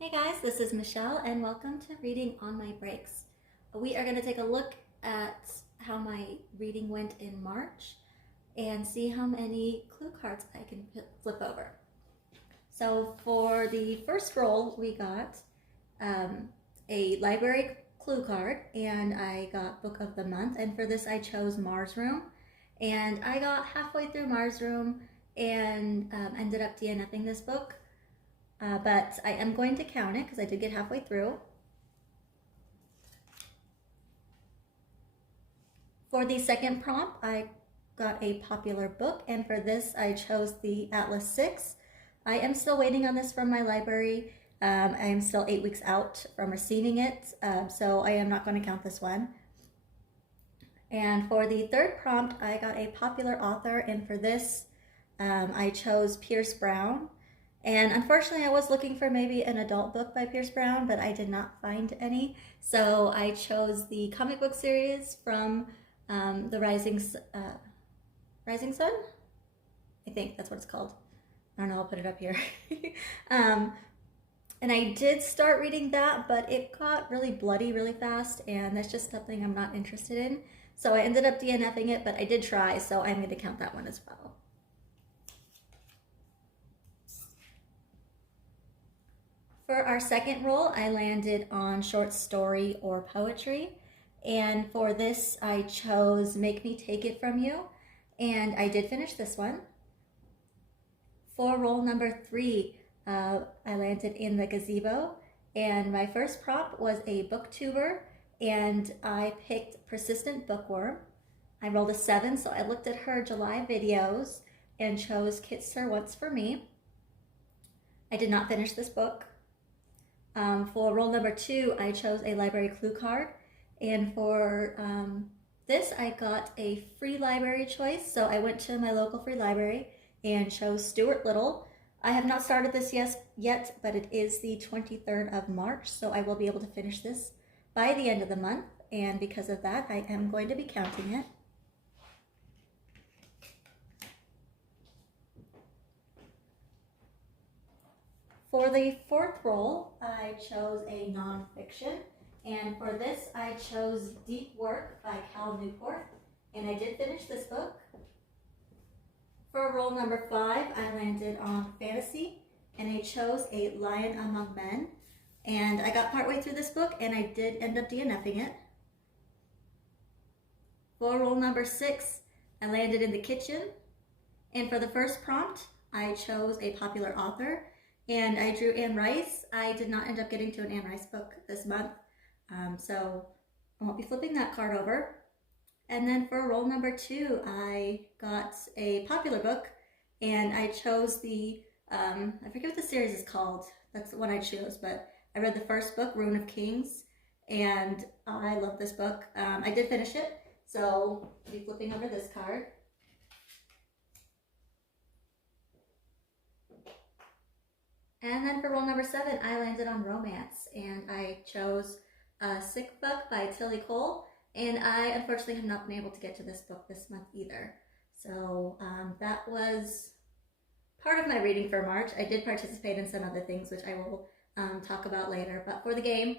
Hey guys, this is Michelle and welcome to Reading on My Breaks. We are going to take a look at how my reading went in March and see how many clue cards I can flip over. So for the first roll, we got a library clue card and I got Book of the Month, and for this I chose Mars Room, and I got halfway through Mars Room and ended up DNFing this book. But I am going to count it because I did get halfway through. For the second prompt, I got a popular book, and for this I chose the Atlas 6. I am still waiting on this from my library. I am still 8 weeks out from receiving it, so I am not going to count this one. And for the third prompt, I got a popular author, and for this I chose Pierce Brown. And unfortunately, I was looking for maybe an adult book by Pierce Brown, but I did not find any. So I chose the comic book series from the Rising Sun? I think that's what it's called. I don't know, I'll put it up here. And I did start reading that, but it got really bloody really fast, and that's just something I'm not interested in. So I ended up DNFing it, but I did try, so I'm going to count that one as well. For our second roll, I landed on short story or poetry. And for this, I chose Make Me Take It From You. And I did finish this one. For roll number 3, I landed in the gazebo. And my first prompt was a booktuber. And I picked Persistent Bookworm. I rolled a 7, so I looked at her July videos and chose Kissed Her Once for Me. I did not finish this book. For roll number 2, I chose a library clue card, and for this I got a free library choice, so I went to my local free library and chose Stuart Little. I have not started this yet, but it is the 23rd of March, so I will be able to finish this by the end of the month, and because of that I am going to be counting it. For the fourth roll, I chose a nonfiction, and for this I chose Deep Work by Cal Newport, and I did finish this book. For roll number 5, I landed on fantasy, and I chose A Lion Among Men, and I got partway through this book, and I did end up DNFing it. For roll number 6, I landed in the kitchen, and for the first prompt, I chose a popular author, and I drew Anne Rice. I did not end up getting to an Anne Rice book this month, so I won't be flipping that card over. And then for roll number 2, I got a popular book, and I chose the, I forget what the series is called. That's the one I chose, but I read the first book, Rune of Kings, and I love this book. I did finish it, so I'll be flipping over this card. And then for roll number 7, I landed on romance, and I chose Sick Book by Tilly Cole, and I unfortunately have not been able to get to this book this month either. So that was part of my reading for March. I did participate in some other things, which I will talk about later, but for the game,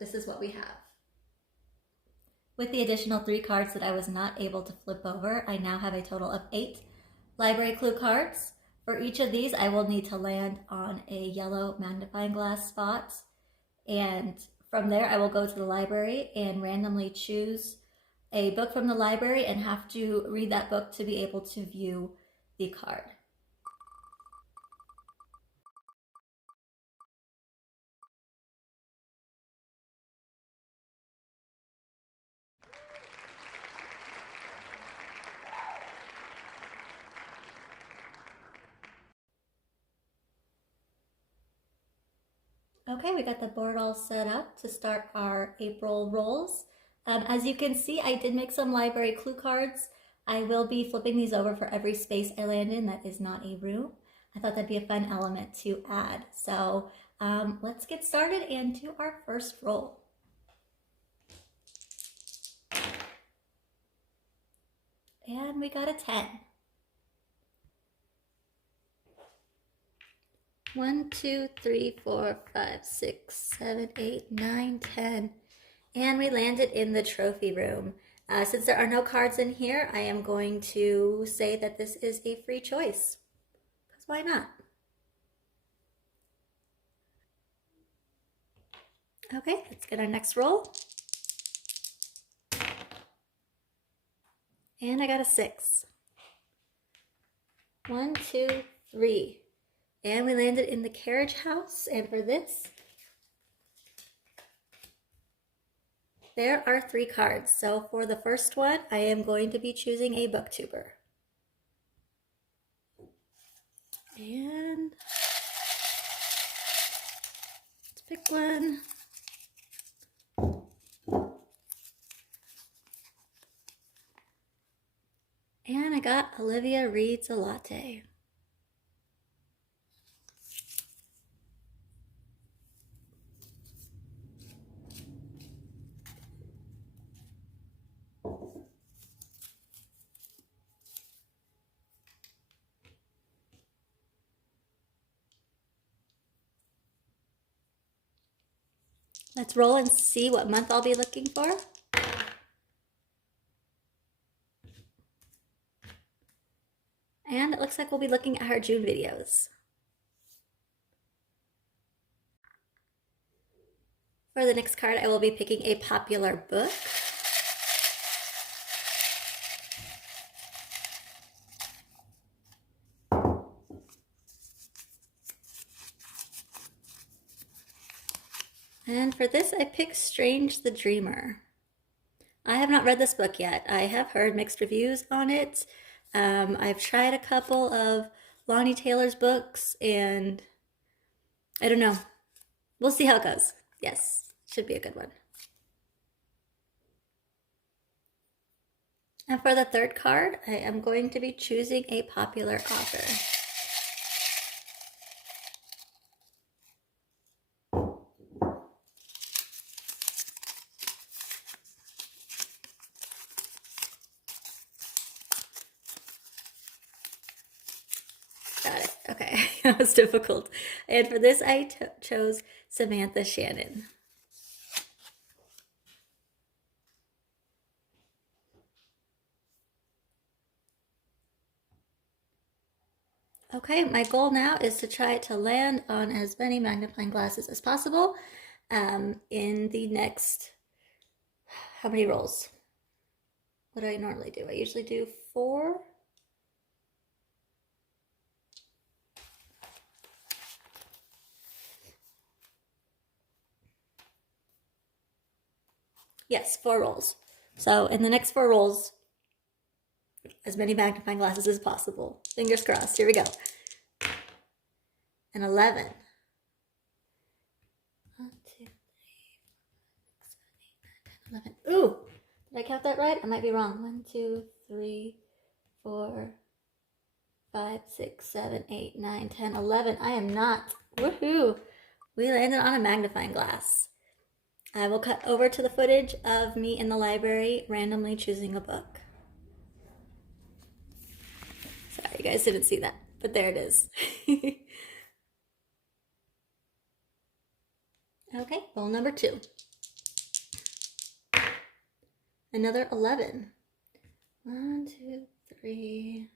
this is what we have. With the additional 3 cards that I was not able to flip over, I now have a total of 8 library clue cards. For each of these, I will need to land on a yellow magnifying glass spot, and from there I will go to the library and randomly choose a book from the library and have to read that book to be able to view the card. Okay, we got the board all set up to start our April rolls. As you can see, I did make some library clue cards. I will be flipping these over for every space I land in that is not a room. I thought that'd be a fun element to add. So let's get started and do our first roll. And we got a 10. 1, 2, 3, 4, 5, 6, 7, 8, 9, 10. And we landed in the trophy room. Since there are no cards in here, I am going to say that this is a free choice. Because why not? Okay, let's get our next roll. And I got a 6. 1, 2, 3. And we landed in the carriage house. And for this, there are 3 cards. So for the first one, I am going to be choosing a booktuber. And let's pick one. And I got Oliviareadsalatte. Let's roll and see what month I'll be looking for. And it looks like we'll be looking at our June videos. For the next card, I will be picking a popular book. And for this, I picked Strange the Dreamer. I have not read this book yet. I have heard mixed reviews on it. I've tried a couple of Lonnie Taylor's books, and I don't know. We'll see how it goes. Yes, should be a good one. And for the third card, I am going to be choosing a popular author. Got it. Okay, that was difficult. And for this, I chose Samantha Shannon. Okay, my goal now is to try to land on as many magnifying glasses as possible in the next, how many rolls? What do I normally do? I usually do 4. Yes, 4 rolls. So in the next 4 rolls, as many magnifying glasses as possible. Fingers crossed. Here we go. An 11. 1, 2, 3, 4, 5, 6, 7, 8, 9, 10, 11. Ooh, did I count that right? I might be wrong. 1, 2, 3, 4, 5, 6, 7, 8, 9, 10, 11. I am not. Woohoo! We landed on a magnifying glass. I will cut over to the footage of me in the library randomly choosing a book. Sorry, you guys didn't see that, but there it is. Okay, roll number 2. Another 11. 1, 2, 3.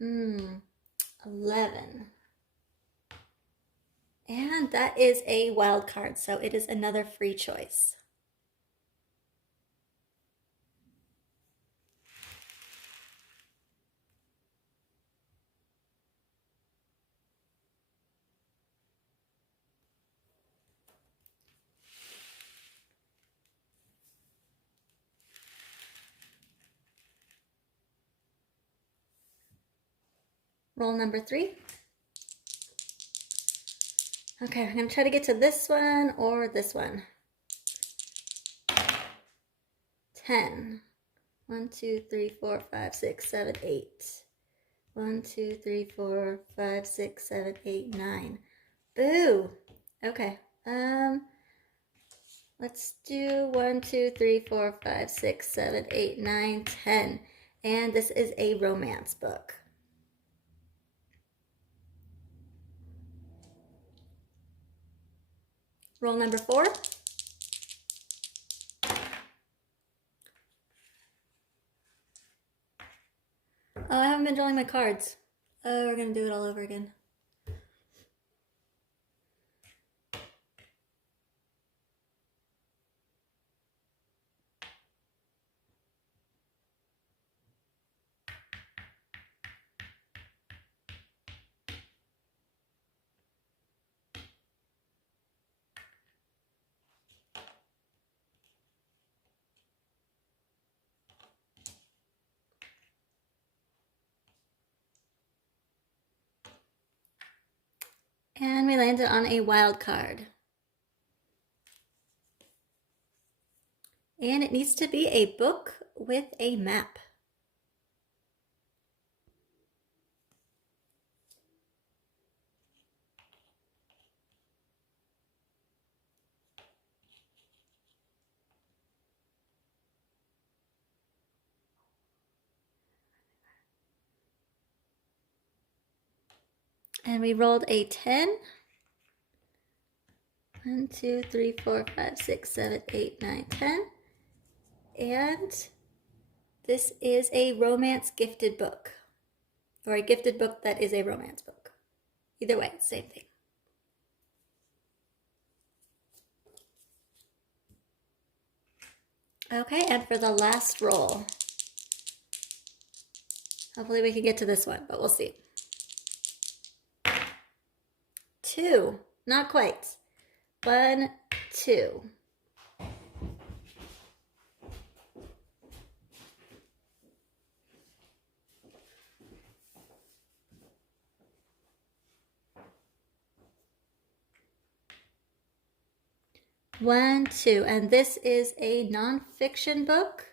Hmm, 11. And that is a wild card, so it is another free choice. Roll number 3. Okay, I'm gonna try to get to this one or this one. 10. 1, 2, 3, 4, 5, 6, 7, 8. 1, 2, 3, 4, 5, 6, 7, 8, 9. Boo! Okay. Let's do 1, 2, 3, 4, 5, 6, 7, 8, 9, 10. And this is a romance book. Roll number 4. Oh, I haven't been drawing my cards. Oh, we're gonna do it all over again. And we landed on a wild card. And it needs to be a book with a map. And we rolled a 10. 1, 2, 3, 4, 5, 6, 7, 8, 9, 10. And this is a romance gifted book. Or a gifted book that is a romance book. Either way, it's the same thing. Okay, and for the last roll. Hopefully we can get to this one, but we'll see. 2, not quite. 1, 2. One, 2, and this is a nonfiction book.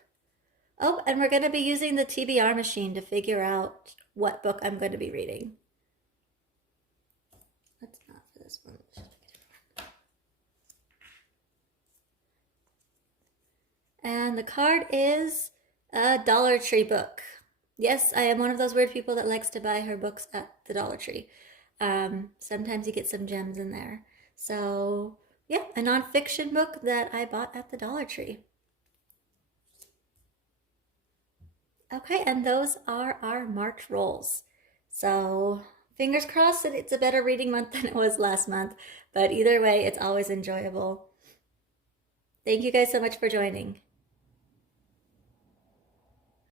Oh, and we're going to be using the TBR machine to figure out what book I'm going to be reading. That's not for this one. And the card is a Dollar Tree book. Yes, I am one of those weird people that likes to buy her books at the Dollar Tree. Sometimes you get some gems in there. So, yeah, a nonfiction book that I bought at the Dollar Tree. Okay, and those are our March rolls. So, fingers crossed that it's a better reading month than it was last month. But either way, it's always enjoyable. Thank you guys so much for joining.